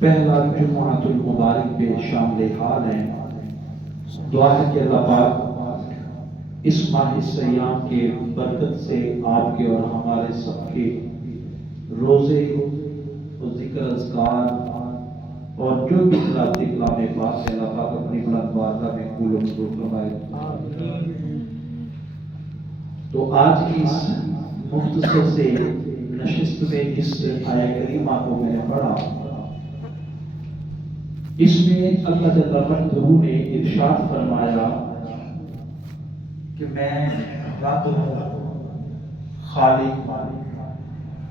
پہلا جمعۃ المبارک پہ شامل حال ہیں۔ دعا ہے کہ اللہ پاک اس ماہ سیام کے برکت سے آپ کے اور ہمارے سب کے روزے اور ذکر اذکار اور جو بھی تلاوت کلام پاک ہے اللہ پاک اپنی بلند بارگاہ میں قبول و منظور فرمائے۔ تو آج کی اس مختصر سے نشست میں جس آیہ کریمہ کو میں نے پڑھا، اس میں اللہ جل جلالہ نے ارشاد فرمایا کہ میں رب ہوں، خالق،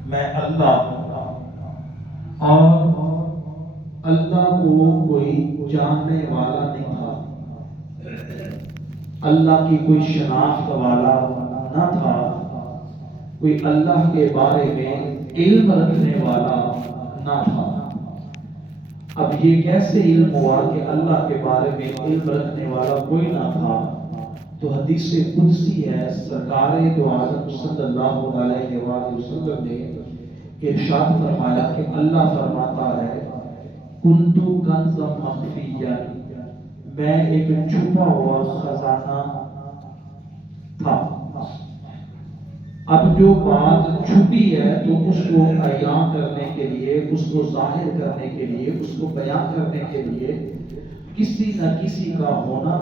میں اللہ ہوں، اور اللہ کو کوئی جاننے والا نہیں تھا، اللہ کی کوئی شناخت والا نہ تھا، کوئی اللہ کے بارے میں علم رکھنے والا نہ تھا۔ اب یہ کیسے علم ہوا کہ اللہ کے بارے میں علم رکھنے والا کوئی نہ تھا؟ تو حدیث قدسی ہے، سرکار دو عالم صلی اللہ علیہ وآلہ وسلم نے ارشاد فرمایا کہ اللہ فرماتا ہے کنت کنزا مخفیا، میں ایک چھپا ہوا خزانہ تھا۔ اب جو بات چھپی ہے تو اس کو عیاں کرنے کے لیے، اس کو ظاہر کرنے کے لیے، اس کو بیان کرنے کے لیے کسی نہ کسی کا ہونا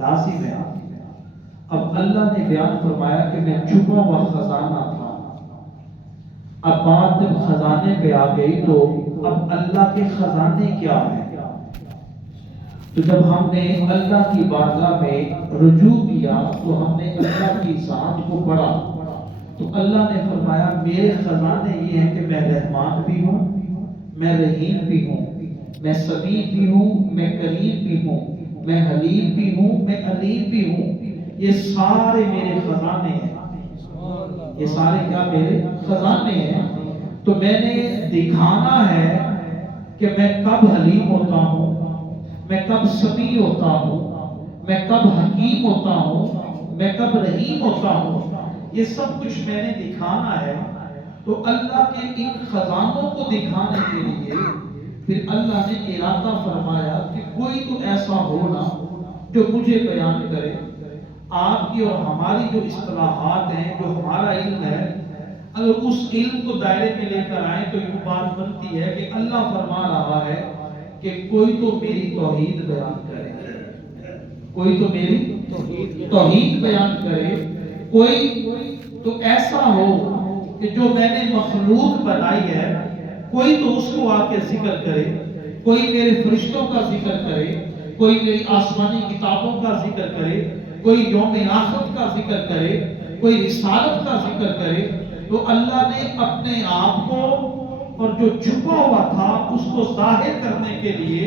لازم ہے۔ اب اللہ نے بیان فرمایا کہ میں چھپا ہوا خزانہ تھا۔ اب بات جب خزانے پہ آ گئی تو اب اللہ کے خزانے کیا ہیں؟ تو جب ہم نے اللہ کی بارگاہ میں رجوع کیا تو ہم نے اللہ کی ذات کو پڑھا، تو اللہ نے فرمایا میرے خزانے یہ ہیں کہ میں رحمان بھی ہوں، میں رحیم بھی ہوں، میں سمیع بھی ہوں، میں کریم بھی ہوں، میں حلیم بھی ہوں، میں علیم بھی ہوں۔ یہ سارے میرے خزانے ہیں، یہ سارے کیا میرے خزانے ہیں۔ تو میں نے دکھانا ہے کہ میں کب حلیم ہوتا ہوں، میں کب سمیع ہوتا ہوں، میں کب حکیم ہوتا ہوں، میں کب رحیم ہوتا ہوں، یہ سب کچھ میں نے دکھانا ہے۔ تو اللہ کے ان خزانوں کو دکھانے کے لیے پھر اللہ نے ارادہ فرمایا کہ کوئی تو ایسا ہونا جو مجھے بیان کرے۔ آپ کی اور ہماری جو اصطلاحات ہیں، جو ہمارا علم ہے، اگر اس علم کو دائرے میں لے کر آئیں تو یہ بات بنتی ہے کہ اللہ فرما رہا ہے کہ کوئی تو میری توحید بیان کرے، کوئی تو میری توحید بیان کرے، کوئی تو ایسا ہو کہ جو میں نے مخلوق بنائی ہے کوئی تو اس کو آ کے ذکر کرے، کوئی میرے فرشتوں کا ذکر کرے، کوئی میری آسمانی کتابوں کا ذکر کرے، کوئی یوم آخرت کا ذکر کرے، کوئی رسالت کا ذکر کرے۔ تو اللہ نے اپنے آپ کو اور جو چھپا ہوا تھا اس کو ظاہر کرنے کے لیے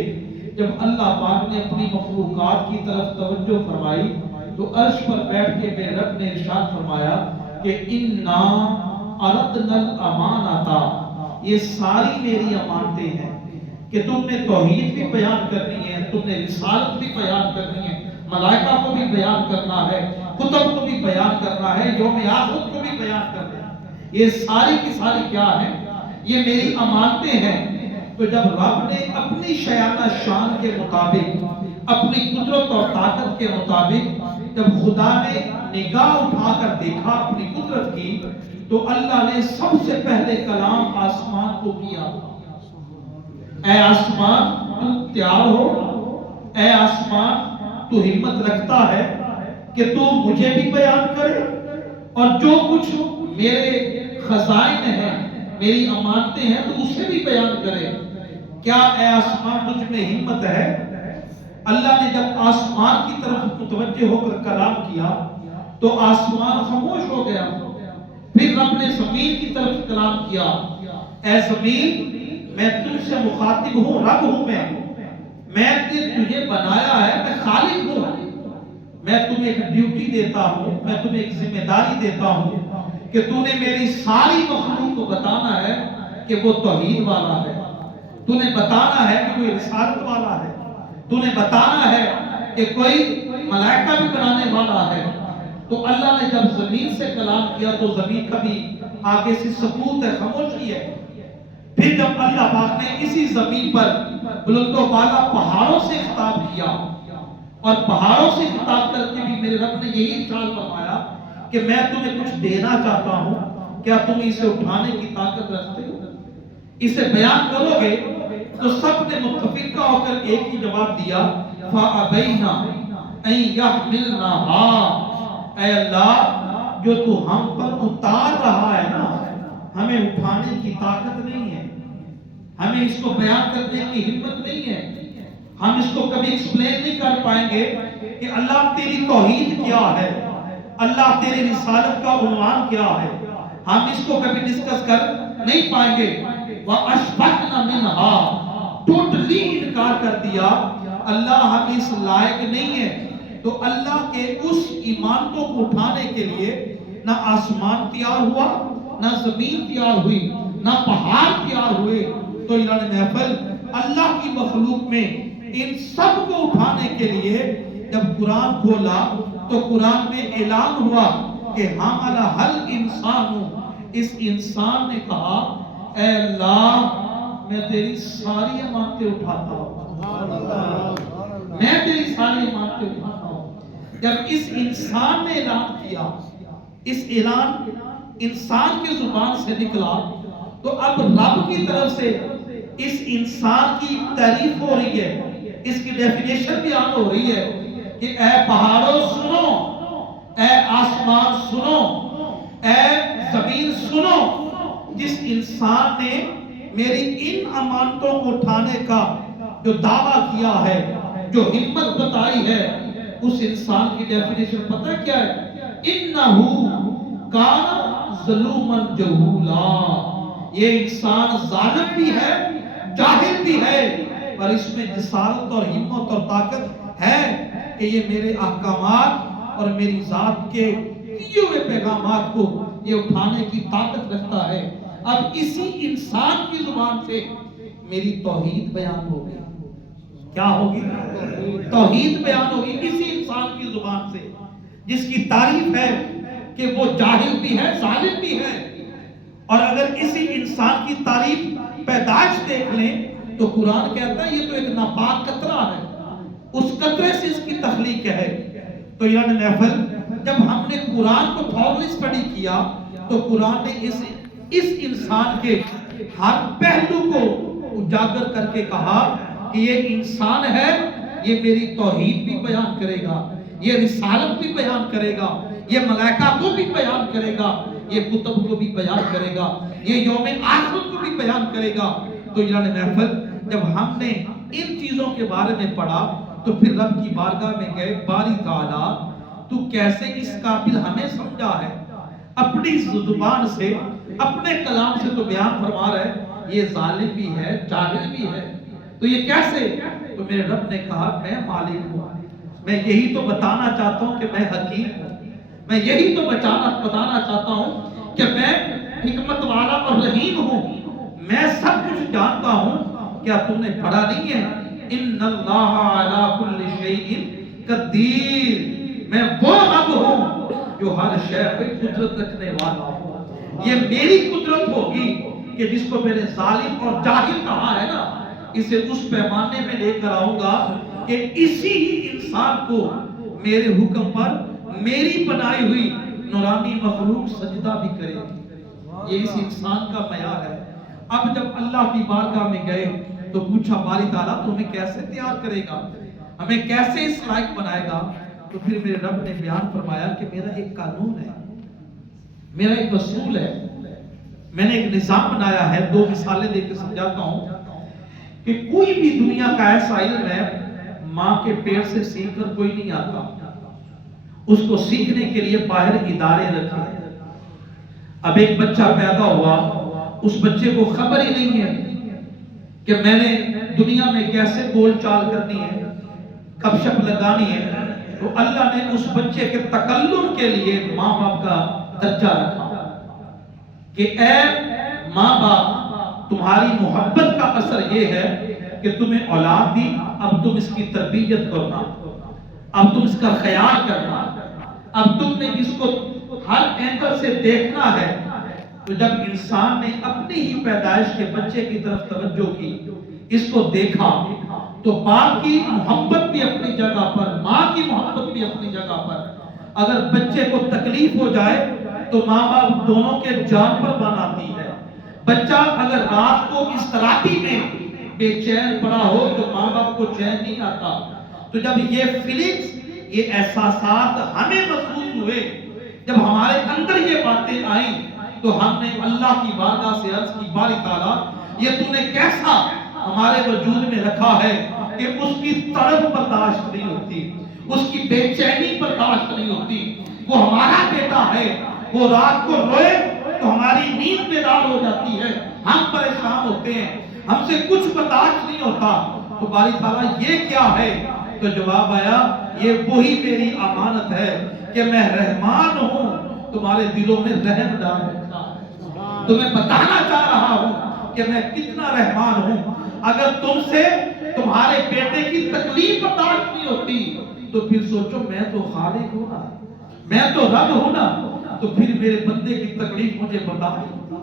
جب اللہ پاک نے اپنی مخلوقات کی طرف توجہ فرمائی تو عرش پر بیٹھ کے میرے رب نے ارشاد فرمایا کہ اِنَّا عَرَضْنَا الْأَمَانَةَ، یہ ساری میری امانتیں ہیں کہ تم نے توحید بھی بیان کرنی ہے، تم نے رسالت بھی بیان کرنی ہے، ملائکہ کو بھی بیان کرنا ہے، کتب کو بھی بیان کرنا ہے، یوم آخرت کو بھی بیان کرنا ہے۔ یہ ساری کی ساری کیا ہیں؟ یہ میری امانتیں ہیں۔ تو جب رب نے اپنی شیانہ شان کے مطابق، اپنی قدرت اور طاقت کے مطابق جب خدا نے نگاہ اٹھا کر دیکھا اپنی قدرت کی تو اللہ نے سب سے پہلے کلام آسمان کو کیا، اے آسمان تو تیار ہو، اے آسمان تو ہمت رکھتا ہے کہ تو مجھے بھی بیان کرے اور جو کچھ میرے خزائن ہیں، میری امانتیں ہیں تو اسے بھی بیان کرے۔ کیا اے آسمان تجھ میں ہمت ہے؟ اللہ نے جب آسمان کی طرف متوجہ ہو کر کلام کیا تو آسمان خاموش ہو گیا۔ پھر رب نے زمین کی طرف کلام کیا، اے زمین میں تجھ سے مخاطب ہوں، رب ہوں، میں تجھے بنایا ہے، میں خالق ہوں، میں تمہیں ایک ڈیوٹی دیتا ہوں، میں تمہیں ایک ذمہ داری دیتا ہوں کہ تو نے میری ساری مخلوق کو بتانا ہے کہ وہ توحید والا ہے، تو نے بتانا ہے کہ وہ رسالت والا ہے، تو نے بتانا ہے کہ کوئی ملائکہ بھی بنانے والا ہے۔ تو اللہ نے جب زمین سے کلام کیا تو زمین کبھی آگے سے سکوت ہے، خاموشی ہے۔ پھر جب اللہ پاک نے اسی زمین پر بلند و بالا پہاڑوں سے خطاب کیا اور پہاڑوں سے خطاب کر کے بھی میرے رب نے یہی ارشاد فرمایا کہ میں تمہیں کچھ دینا چاہتا ہوں، کیا تم اسے اٹھانے کی طاقت رکھتے ہو؟ اسے بیان کرو گے؟ تو سب نے متفقہ ہو کر ایک ہی جواب دیا، فَأَبَيْنَا أَن يَحْمِلْنَهَا، اے اللہ جو تو ہم پر اتار رہا ہے نا، ہمیں اٹھانے کی طاقت نہیں ہے، ہمیں اس کو بیان کرنے کی ہمت نہیں ہے، ہم اس کو کبھی ایکسپلین نہیں کر پائیں گے کہ اللہ تیری توحید کیا ہے، اللہ تیری رسالت کا عنوان کیا ہے، ہم اس کو کبھی ڈسکس کر نہیں پائیں گے۔ وَأَشْفَقْنَا مِنْهَا، ٹوٹلی انکار کر دیا، اللہ ہم اس لائق نہیں ہے۔ تو اللہ کے اس ایمانتوں کو اٹھانے کے لیے نہ آسمان تیار ہوا، نہ زمین تیار ہوئی، نہ پہاڑ تیار ہوئے۔ تو ایران محفل اللہ کی مخلوق میں ان سب کو اٹھانے کے لیے جب قرآن کھولا تو قرآن میں اعلان ہوا کہ حَمَلَ الْإِنسَانُ، اس انسان نے کہا اے اللہ میں تیری ساری امانتیں اٹھاتا ہوں، میں تیری ساری امانتیں اٹھاتا ہوں۔ جب اس انسان نے اعلان کیا، اس اعلان انسان کے زبان سے نکلا، تو اب رب کی طرف سے اس انسان کی تعریف ہو رہی ہے، اس کی ڈیفینیشن بیان ہو رہی ہے کہ اے پہاڑوں سنو، اے آسمان سنو، اے زمین سنو، جس انسان نے میری ان امانتوں کو اٹھانے کا جو دعویٰ کیا ہے، جو ہمت بتائی ہے، اس انسان کی ڈیفینیشن پتہ کیا ہے؟ اِنَّهُ كَانَ ظَلُومًا جَهُولًا، یہ انسان ظالم بھی ہے، جاہل بھی ہے، پر اس میں جسارت اور ہمت اور طاقت ہے کہ یہ میرے احکامات اور میری ذات کے دیے ہوئے پیغامات کو یہ اٹھانے کی طاقت رکھتا ہے۔ اب اسی انسان کی زبان سے میری توحید بیان ہوگی، کیا ہوگی؟ توحید بیان ہوگی اسی انسان کی زبان سے، جس کی تعریف ہے کہ وہ جاہل بھی ہے، ظالم بھی ہے۔ اور اگر اسی انسان کی تعریف پیدائش دیکھ لیں تو قرآن کہتا ہے یہ تو ایک ناپاک قطرہ ہے، اس قطرے سے اس کی تخلیق ہے۔ تو یعنی محفل جب ہم نے قرآن کو تھوڑی اسٹڈی کیا تو قرآن نے اس انسان کے ہر پہلو کو اجاگر کر کے کہا کہ یہ انسان ہے، یہ میری توحید بھی بیان کرے گا، یہ رسالت بھی بیان کرے گا، یہ ملائکہ کو بھی بیان کرے گا، یہ کتب کو بھی بیان کرے گا، یہ یوم آخرت کو بھی بیان کرے گا۔ تو یعنی محفل جب ہم نے ان چیزوں کے بارے میں پڑھا تو پھر رب کی بارگاہ میں گئے، باری تعالیٰ تو کیسے اس قابل ہمیں سمجھا ہے، اپنی زبان سے اپنے کلام سے تو بیان فرما رہا ہے یہ ظالم بھی ہے، جاہل بھی ہے، تو یہ کیسے؟ تو میرے رب نے کہا میں مالک ہوں، میں یہی تو بتانا چاہتا ہوں کہ میں حکیم ہوں، میں یہی تو بتانا چاہتا ہوں کہ میں حکمت والا اور رحیم ہوں، میں سب کچھ جانتا ہوں۔ کیا تم نے پڑھا نہیں ہے ان اللہ علی کل شیء قدیر، میں وہ رب ہوں جو ہر شے پہ قدرت رکھنے والا ہوں۔ یہ میری قدرت ہوگی کہ جس کو میں نے ظالم اور جاہل کہا ہے نا، اسے اس پیمانے میں لے کر آؤں گا کہ اسی ہی انسان کو میرے حکم پر میری بنائی ہوئی نورانی مخلوق سجدہ بھی کرے گی۔ یہ اس انسان کا معیار ہے۔ اب جب اللہ کی بارگاہ میں گئے تو پوچھا باری تعالیٰ تو ہمیں کیسے تیار کرے گا، ہمیں کیسے اس لائق بنائے گا؟ تو پھر میرے رب نے بیان فرمایا کہ میرا ایک قانون ہے، میرا ایک اصول ہے، میں نے ایک نظام بنایا ہے۔ دو مثالیں دے کے سمجھاتا ہوں کہ کوئی بھی دنیا کا ایسا علم ہے ماں کے پیٹ سے سیکھ کر کوئی نہیں آتا، اس کو سیکھنے کے لیے باہر ادارے رکھے۔ اب ایک بچہ پیدا ہوا، اس بچے کو خبر ہی نہیں ہے کہ میں نے دنیا میں کیسے بول چال کرنی ہے، کب شپ لگانی ہے، تو اللہ نے اس بچے کے تکلم کے لیے ماں باپ کا درجہ رکھا کہ اے ماں باپ تمہاری محبت کا اثر یہ ہے کہ تمہیں اولاد دی، اب تم اس کی تربیت کرنا، اب تم اس کا خیال کرنا، اب تم نے اس کو ہر اینگل سے دیکھنا ہے، تو جب انسان نے اپنی ہی پیدائش کے بچے کی طرف توجہ کی، اس کو دیکھا، تو باپ کی محبت بھی اپنی جگہ پر، ماں کی محبت بھی اپنی جگہ پر۔ اگر بچے کو تکلیف ہو جائے تو ماں باپ دونوں کے جان پر بناتی ہے۔ بچہ اگر رات کو اس تراٹی میں بے چین پڑا ہو تو ماں باپ کو چین نہیں آتا۔ تو جب یہ فیلنگز، یہ احساسات ہمیں محسوس ہوئے، جب ہمارے اندر یہ باتیں آئیں، تو ہم نے اللہ کی بارگاہ سے عرض کی، باری تعالیٰ یہ تو نے کیسا ہمارے وجود میں رکھا ہے کہ اس کی طرف برداشت نہیں ہوتی، اس کی بے چینی برداشت نہیں ہوتی۔ وہ ہمارا بیٹا ہے، وہ رات کو روئے تو ہماری نیند بیدار ہو جاتی ہے، ہم پریشان ہوتے ہیں، ہم سے کچھ برداشت نہیں ہوتا۔ تو باری تعالیٰ یہ کیا ہے؟ تو جواب آیا، یہ وہی میری امانت ہے کہ میں رحمان ہوں، تمہارے دلوں میں رحم ڈال رکھا ہے۔ تمہیں بتانا چاہ رہا ہوں کہ میں کتنا رحمان ہوں۔ اگر تم سے تمہارے بیٹے کی تکلیف برداشت نہیں ہوتی تو پھر سوچو، میں تو خالق ہوں نا، میں تو رب ہوں نا، تو پھر میرے بندے کی تکلیف مجھے برداشت ہوگی؟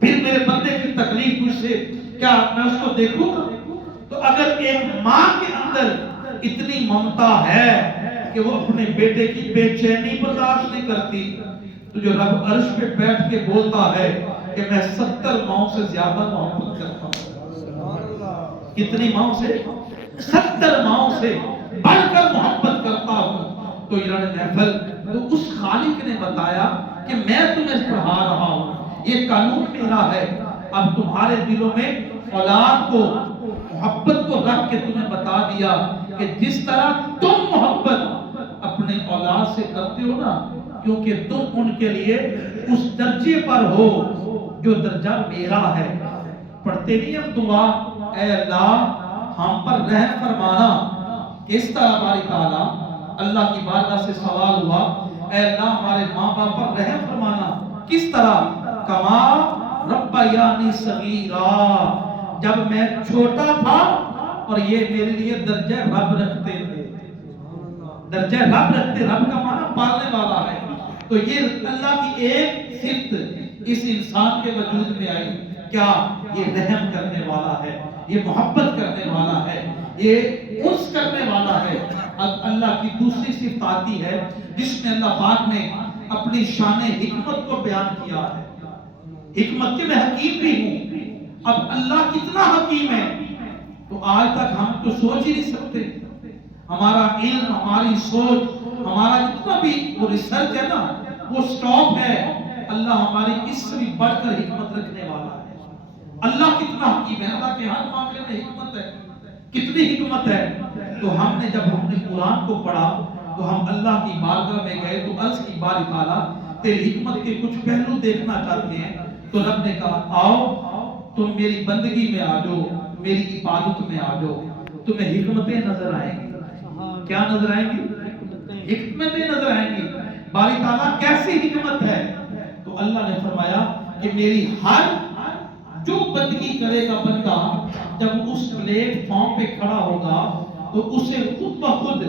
پھر میرے بندے کی تکلیف مجھ سے کیا میں اس کو دیکھوں گا؟ تو اگر ایک ماں کے اندر اتنی ممتا ہے کہ وہ اپنے بیٹے کی بے چینی برداشت نہیں کرتی، تو جو رب عرش پہ بیٹھ کے بولتا ہے کہ میں 70 ماؤں سے زیادہ محبت کرتا ہوں، کتنی ماؤں سے؟ 70 ماؤں سے بڑھ کر محبت کرتا ہوں۔ تو ایران محفل، تو اس خالق نے بتایا کہ میں تمہیں پڑھا رہا ہوں، یہ قانون میرا ہے۔ اب تمہارے دلوں میں اولاد کو، محبت کو رکھ کے تمہیں بتا دیا کہ جس طرح تم محبت اپنے اولاد سے کرتے ہو نا، کیونکہ تم ان کے لیے اس درجے پر ہو جو درجہ میرا ہے۔ پڑھتے نہیں ہم دعا، اے اللہ ہم پر رحم فرمانا؟ کس طرح باری تعالیٰ اللہ کی بارگاہ سے سوال ہوا، اے اللہ ہمارے ماں باپ پر رحم فرمانا، کس طرح؟ کما ربیانی صغیرا، جب میں چھوٹا تھا اور یہ میرے لیے درجہ رب رکھتے تھے۔ درجہ رب رکھتے، رب کا معنی پالنے والا ہے۔ تو یہ اللہ کی ایک صفت اس انسان کے وجود میں آئی، کیا؟ یہ رحم کرنے والا ہے، یہ محبت کرنے والا ہے، یہ انس کرنے والا ہے۔ اب اللہ کی دوسری صفت آتی ہے جس میں اللہ پاک نے اپنی شان حکمت کو بیان کیا ہے۔ حکمت کے میں حکیم بھی ہوں۔ اب اللہ کتنا حکیم ہے تو آج تک ہم تو سوچ ہی نہیں سکتے۔ ہمارا علم، ہماری سوچ، ہمارا جتنا بھی وہ ریسرچ ہے نا، وہ سٹاپ ہے۔ اللہ ہماری اس سے بھی بڑھ کر حکمت رکھنے والا ہے۔ اللہ کتنا حکیم ہے، اللہ کے ہر معاملے میں حکمت ہے۔ کتنی حکمت ہے؟ تو ہم نے جب ہم نے قرآن کو پڑھا تو ہم اللہ کی بارگاہ میں گئے تو عرض کی، باری تعالیٰ تیری حکمت کے کچھ پہلو دیکھنا چاہتے ہیں۔ تو رب نے کہا، آؤ تم میری بندگی میں آ جاؤ، میری عبادت میں آ جاؤ، تمہیں حکمتیں نظر آئیں گی۔ کیا نظر آئیں گی؟ حکمتیں نظر آئیں گی۔ باری تعالیٰ کیسی حکمت ہے؟ تو اللہ نے فرمایا کہ میری ہر جو بندگی کرے گا بندہ، جب اس پلیٹ فارم پہ کھڑا ہوگا تو اسے خود بخود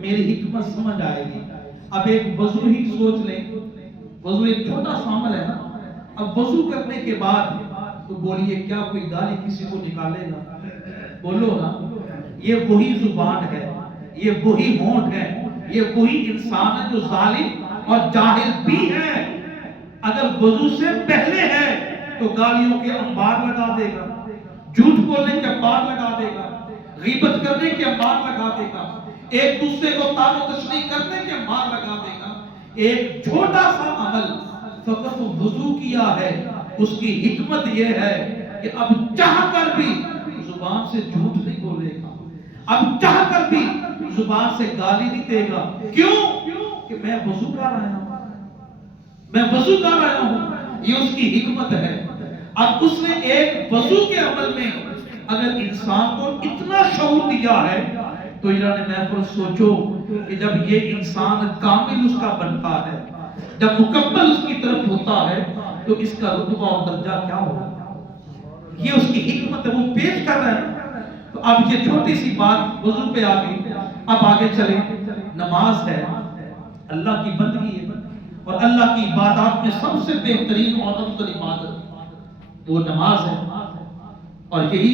میری حکمت سمجھ آئے گی۔ اب ایک وضو ہی سوچ لیں، وضو ایک چھوٹا سا عمل ہے نا۔ اب وضو کرنے کے بعد تو بولیے کیا کوئی گالی کسی کو نکالے گا؟ بولو نا۔ یہ وہی زبان ہے، یہ وہی ہونٹ ہے، یہ وہی انسان ہے جو ظالم اور جاہل بھی ہے۔ اگر وضو سے پہلے ہے تو گالیوں کے انبار لگا دے گا، جھوٹ بولنے کے انبار لگا دے گا، غیبت کرنے کے انبار لگا دے گا، ایک دوسرے کو طعن و تشنیع کرنے کے انبار لگا دے گا۔ ایک چھوٹا سا عمل فقط وضو کیا ہے، اس کی حکمت یہ ہے کہ اب چاہ کر بھی زبان سے جھوٹ نہیں بولے گا، اب چاہ کر بھی زبان سے گالی نہیں دے گا۔ کیوں؟ کہ میں وضو کر رہا ہوں، میں وضو کر رہا ہوں۔ یہ اس کی حکمت ہے۔ اب اس نے ایک وضو کے عمل میں اگر انسان کو اتنا شعور دیا ہے تو ایران محفل سوچو کہ جب یہ انسان کامل اس کا بنتا ہے، جب مکمل اس کی طرف ہوتا ہے تو اس کا رتبہ اور درجہ کیا ہوگا؟ یہ اس کی حکمت ہے، وہ پیش کر رہا ہے۔ تو اب یہ چھوٹی سی بات وضو پہ آ گئی۔ اب آگے چلیں، نماز ہے، اللہ کی بندگی ہے۔ اور اللہ کی عبادات میں سب سے بہترین اور افضل عبادت وہ نماز ہے، اور یہی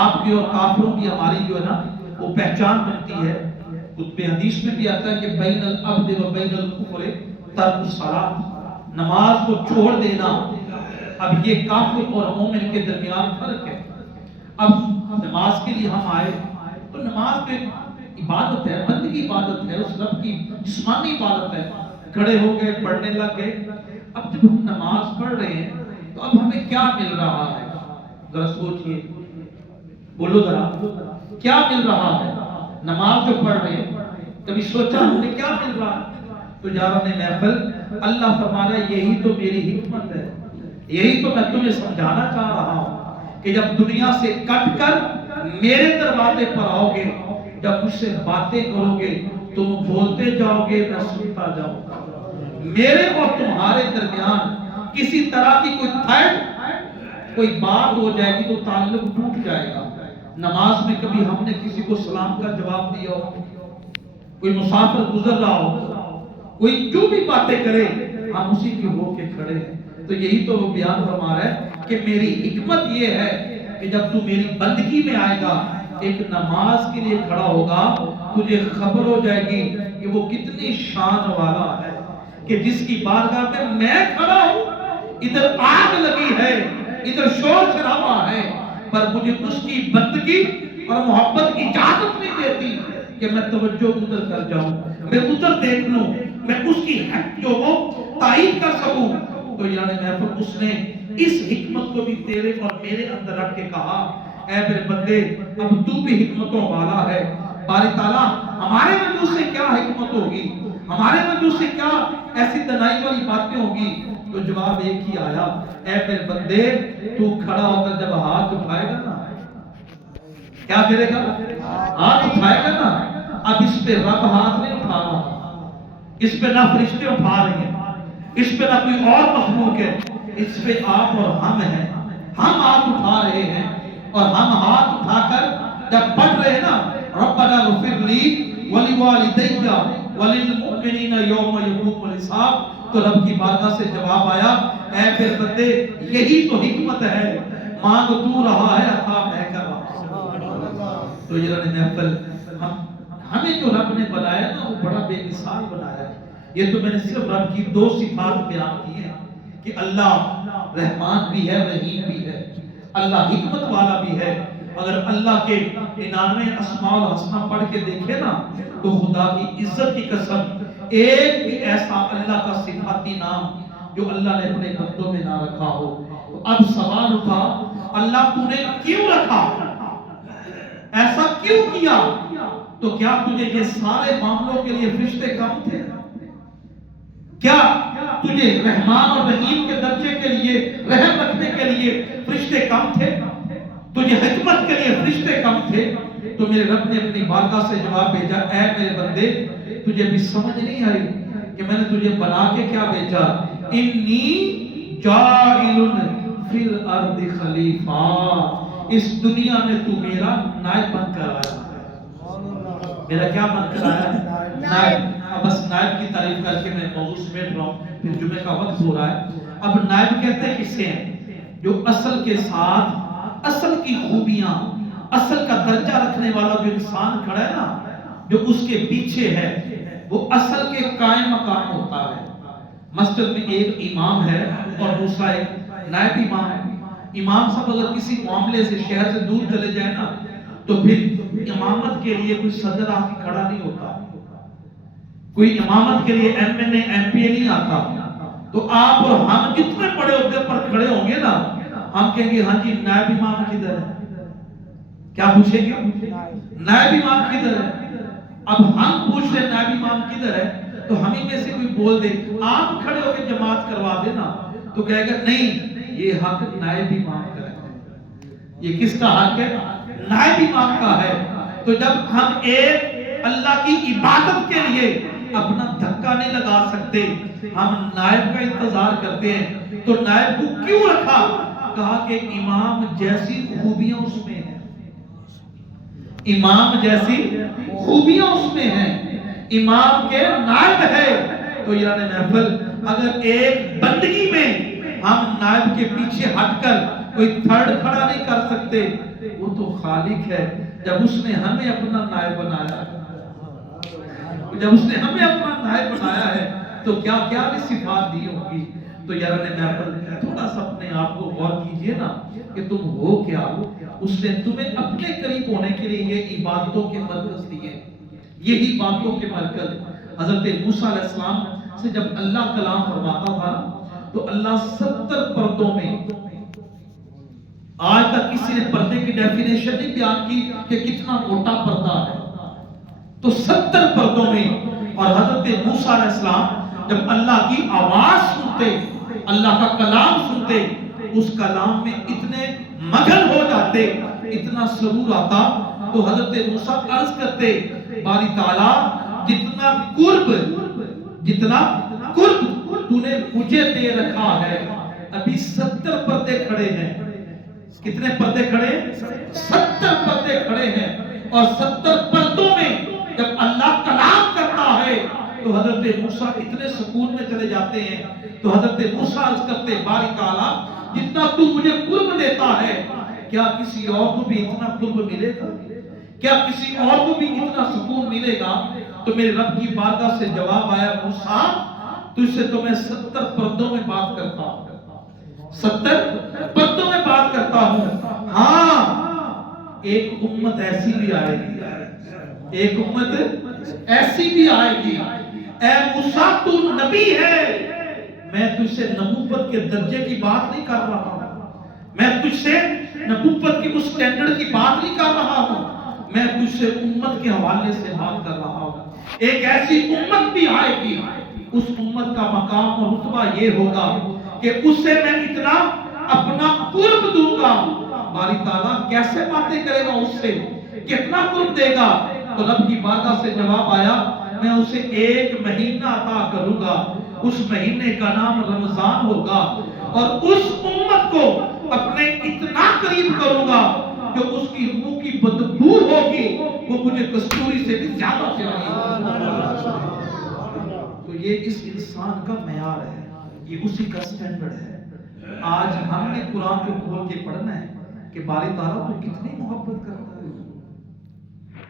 آپ کی اور کافروں کی ہماری جو ہے نا وہ پہچان بنتی ہے۔ خطبہ حدیث میں بھی آتا ہے کہ بین العبد و بین الکفر ترک الصلاۃ، نماز کو چھوڑ دینا۔ اب یہ کافر اور مومن کے درمیان فرق ہے۔ اب نماز کے لیے ہم آئے تو نماز ایک عبادت ہے، بندگی عبادت ہے، اس رب کی جسمانی عبادت ہے۔ کھڑے ہو گئے، پڑھنے لگ گئے۔ اب جب ہم نماز پڑھ رہے ہیں تو اب ہمیں کیا مل رہا ہے؟ ذرا سوچئے، بولو ذرا، کیا مل رہا ہے؟ نماز جو پڑھ رہے ہیں، کبھی سوچا ہم نے کیا مل رہا ہے؟ تو یاروں نے محفل، اللہ فرما رہا ہے یہی تو میری حکمت ہے، یہی تو میں تمہیں سمجھانا چاہ رہا ہوں کہ جب دنیا سے کٹ کر میرے دروازے پر آؤ گے، جب مجھ سے باتیں کرو گے، تم بولتے جاؤ گے، میں سنتا جاؤں گا۔ میرے اور تمہارے درمیان کسی طرح کی کوئی تھریڈ، کوئی بات ہو جائے گی تو تعلق ٹوٹ جائے گا۔ نماز میں کبھی ہم نے کسی کو سلام کا جواب دیا ہو، کوئی مسافر گزر رہا ہو، کوئی جو بھی باتیں کرے ہم اسی کے ہو کے کھڑے ہیں۔ تو یہی تو وہ بیان فرما رہا ہے کہ میری حکمت یہ ہے کہ جب تو میری بندگی میں آئے گا، ایک نماز کے لیے کھڑا ہوگا، تجھے خبر ہو جائے گی کہ وہ کتنی شان والا ہے، کہ جس کی بارگاہ میں کھڑا ہوں، ادھر آگ لگی ہے، ادھر شور شرابہ ہے، پر مجھے اس کی بندگی اور محبت اجازت نہیں دیتی کہ میں توجہ ادھر کر جاؤں، میں ادھر دیکھ لوں، میں اس کی حق جو وہ تائید کر سکوں۔ تو یعنی محفوظ اس نے اس حکمت کو بھی تیرے اور میرے اندر رکھ کے کہا، اے میرے بندے اب تو بھی حکمتوں والا ہے۔ باری تعالیٰ ہمارے وجود سے کیا حکمت ہوگی، ہمارے وجود سے کیا ایسی دنائی والی باتیں ہوگی؟ تو جواب ایک ہی آیا، اے میرے بندے تو کھڑا ہو کر جب ہاتھ اٹھائے گا نا، کیا کرے گا؟ ہاتھ اٹھائے گا نا، اب اس پہ رب ہاتھ نہیں اٹھا رہا، اس پہ نہ فرشتے اٹھا رہے ہیں، اس پہ نہ کوئی اور مخلوق ہے، اس پہ آپ اور ہم ہیں، ہم ہاتھ اٹھا رہے ہیں۔ اور ہم ہاتھ اٹھا کر جب پڑھ رہے ہیں نا، ربنا اغفر لی ولوالدی وللمؤمنین یوم یقوم الحساب، تو رب کی بارگاہ سے جواب آیا، اے پھر بندے یہی تو حکمت ہے، مانگ تو رہا ہے عطا میں کر رہا ہوں۔ تو یہ محفل ہمیں جو رب نے بنایا نا وہ بڑا بے مثال بنایا ہے۔ یہ تو میں نے صرف رب کی دو صفات بیان کی ہیں کہ اللہ رحمان بھی ہے، رحیم بھی ہے، اللہ حکمت والا بھی ہے۔ اگر اللہ کے 99 اسماء الحسنہ پڑھ کے دیکھے نا تو خدا کی عزت کی قسم ایک بھی ایسا اللہ کا صفاتی نام جو اللہ نے اپنے بندوں میں نہ رکھا ہو۔ تو اب سوال اٹھا، اللہ تو نے کیوں رکھا، ایسا کیوں کیا؟ تو کیا تجھے یہ سارے معاملوں کے لیے فرشتے کم تھے؟ کیا تجھے رحمان اور رحیم کے درجے کے لیے، رحم رکھنے کے لیے فرشتے کم تھے؟ تجھے حکمت کے لیے فرشتے کم تھے؟ تو میرے رب نے اپنی بارگاہ سے جواب بھیجا، اے میرے بندے تجھے بھی سمجھ نہیں آئی کہ میں نے تجھے بنا کے کیا بھیجا؟ انی جاعل فی الارض خلیفہ، اس دنیا میں تو میرا نائب بن کر آیا۔ میرا کیا بن کر آیا؟ نائب۔ بس نائب کی تعریف کر کے میں موضوع سمیٹ رہا ہوں، پھر جمعے کا وقت ہو رہا ہے۔ اب نائب کہتے ہیں کسے ہیں؟ جو اصل کے ساتھ اصل کی خوبیاں، اصل کا درجہ رکھنے والا جو انسان کھڑا ہے نا، جو اس کے پیچھے ہے، وہ اصل کے قائم مقام ہوتا ہے۔ مسجد میں ایک امام ہے اور دوسرا ایک نائب امام ہے۔ امام صاحب اگر کسی معاملے سے شہر سے دور چلے جائے نا تو پھر امامت کے لیے کوئی صدر آ کے کھڑا نہیں ہوتا، کوئی امامت کے لیے M N A M P A نہیں آتا۔ تو آپ اور ہم جتنے بڑے عہدے پر کھڑے ہوں گے نا، ہم کہیں گے ہاں جی نائب امام کدھر ہے؟ کیا پوچھیں گے؟ نائب امام کدھر ہے؟ اب ہم پوچھ رہے نائب امام کدھر ہے تو ہمیں میں سے کوئی بول دے آپ کھڑے ہو کے جماعت کروا دینا، تو کہے گا نہیں یہ حق نائب امام کا ہے۔ یہ کس کا حق ہے؟ نائب امام کا ہے۔ تو جب ہم ایک اللہ کی عبادت کے لیے اپنا دھکا نہیں لگا سکتے، ہم نائب کا انتظار کرتے ہیں۔ تو نائب کو کیوں رکھا؟ کہا کہ امام جیسی خوبیاں اس میں ہیں، امام جیسی خوبیاں اس میں ہیں، امام کے نائب ہے۔ تو یعنی محفل اگر ایک بندگی میں ہم نائب کے پیچھے ہٹ کر کوئی تھرڈ کھڑا نہیں کر سکتے، وہ تو خالق ہے۔ جب اس نے ہمیں اپنا نائب بنایا ہے، جب اس نے ہمیں اپنا نائب بنایا ہے تو کیا کیا بھی صفات دی ہوگی۔ تو یار نے میں تھوڑا سا اپنے آپ کو غور کیجئے نا کہ تم ہو کیا۔ اس نے تمہیں اپنے قریب ہونے کے لیے یہ عبادتوں کے مرکز دیے، یہی باتوں کے مرکز۔ حضرت موسیٰ علیہ السلام سے جب اللہ کلام فرماتا تھا تو اللہ 70 پردوں میں، آج تک کسی نے پردے کی ڈیفینیشن نہیں بیان کی کہ کتنا موٹا پردہ ہے، تو 70 پردوں میں۔ اور حضرت موسیٰ علیہ السلام جب اللہ کی آواز سنتے، اللہ کا کلام سنتے، اس کلام میں اتنے مگن ہو جاتے، اتنا سرور آتا، تو حضرت موسیٰ عرض کرتے باری تعالیٰ جتنا قرب تو نے مجھے دے رکھا ہے، ابھی 70 پردے کھڑے ہیں۔ کتنے پردے کھڑے؟ 70 پردے کھڑے ہیں۔ اور 70 پردوں میں جب اللہ کلام کرتا ہے تو حضرت موسیٰ اتنے سکون میں چلے جاتے ہیں۔ تو حضرت موسیٰ عرض کرتے باری تعالیٰ جتنا تو مجھے قرب دیتا ہے، کیا کسی اور کو بھی اتنا قرب ملے گا؟ کیا کسی اور کو بھی اتنا سکون ملے گا؟ تو میرے رب کی بارگاہ سے جواب آیا، موسیٰ تجھ سے تو میں 70 پردوں میں بات کرتا ہوں، 70 پردوں میں بات کرتا ہوں۔ ہاں ایک امت ایسی بھی آئے گی، ایک امت ایسی بھی آئے گی۔ اے موسیٰ تو نبی ہے، میں تجھ سے نبوت کے درجے کی بات نہیں کر رہا ہوں، میں تجھ سے نبوت کی اس سٹینڈرڈ کی بات نہیں کر رہا ہوں، میں تجھ سے امت کے حوالے سے بات کر رہا ہوں۔ ایک ایسی امت بھی آئے گی، اس امت کا مقام اور رتبہ یہ ہوگا کہ اس سے میں اتنا اپنا قرب دوں گا۔ باری تعالیٰ کیسے باتیں کرے گا اس سے، کتنا قرب دے گا؟ تو رب کی بارگاہ سے جواب آیا، میں اسے 1 مہینہ عطا کروں گا، اس مہینے کا نام رمضان ہوگا، اور اس امت کو اپنے اتنا قریب کروں گا کہ اس کی منہ کی بدبو ہوگی وہ مجھے کستوری سے بھی زیادہ پیاری ہوگی۔ تو یہ اس انسان کا معیار ہے، یہ اسی کا سٹینڈرڈ ہے۔ آج ہم نے قرآن کو کھول کے پڑھنا ہے کہ باری تعالیٰ تو کتنی محبت کرتا ہے۔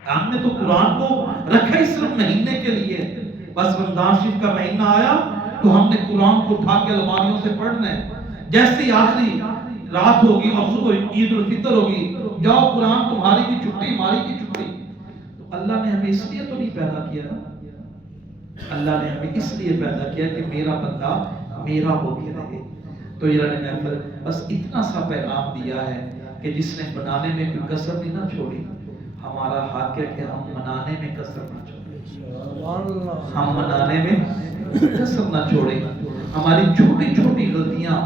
ہم نے تو قرآن کو رکھا ہی صرف مہینے کے لیے، بس رمضان شریف کا مہینہ آیا تو ہم نے قرآن کو اٹھا کے الماریوں سے پڑھنا ہے۔ جیسے آخری رات ہوگی اور صبح عید الفطر ہوگی، جاؤ قرآن تمہاری بھی چھٹی ہماری بھی چھٹی۔ تو اللہ نے ہمیں اس لیے تو نہیں پیدا کیا نا، اللہ نے ہمیں اس لیے پیدا کیا کہ میرا بندہ میرا ہو کے رہے۔ تو یہ نے محفل بس اتنا سا پیغام دیا ہے کہ جس نے بنانے میں کوئی کسر نہیں نہ چھوڑی، ہمارا حق ہے کہ ہم منانے میں کسر نہ چھوڑیں، ہم منانے میں کسر نہ چھوڑیں۔ ہماری چھوٹی چھوٹی غلطیاں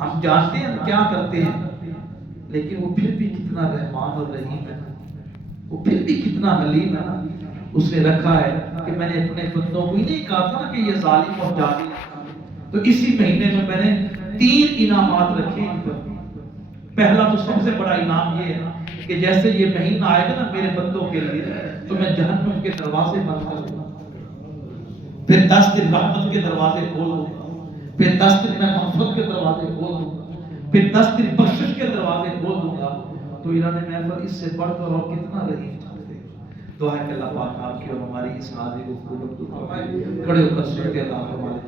ہم جانتے ہیں کیا کرتے ہیں، لیکن وہ پھر بھی کتنا رحمان اور رحیم ہے، وہ پھر بھی کتنا حلیم ہے نا۔ اس نے رکھا ہے کہ میں نے اپنے بندوں کو ہی نہیں کہا تھا کہ یہ ظالم اور جاہل، تو اسی مہینے میں میں نے 3 انعامات رکھے ان پر۔ پہلا تو سب سے بڑا انعام یہ ہے کہ جیسے یہ مہینہ آئے گا نا میرے بندوں کے لیے، تو میں جہنم کے دروازے بند کر دوں گا، پھر 10 دن رحمت کے دروازے کھول دوں گا، پھر 10 دن میں مغفرت کے دروازے کھول دوں گا، پھر 10 دن بخشش کے دروازے کھول دوں گا۔ تو الہ نے محفل اس سے بڑھ کر اور کتنا رحیم چاہتے ہیں۔ دعا ہے کہ اللہ پاک آپ کی اور ہماری اس حاضری کو قبول فرمائے۔ کھڑے ہو کر سورۃ اللہ فرمائے۔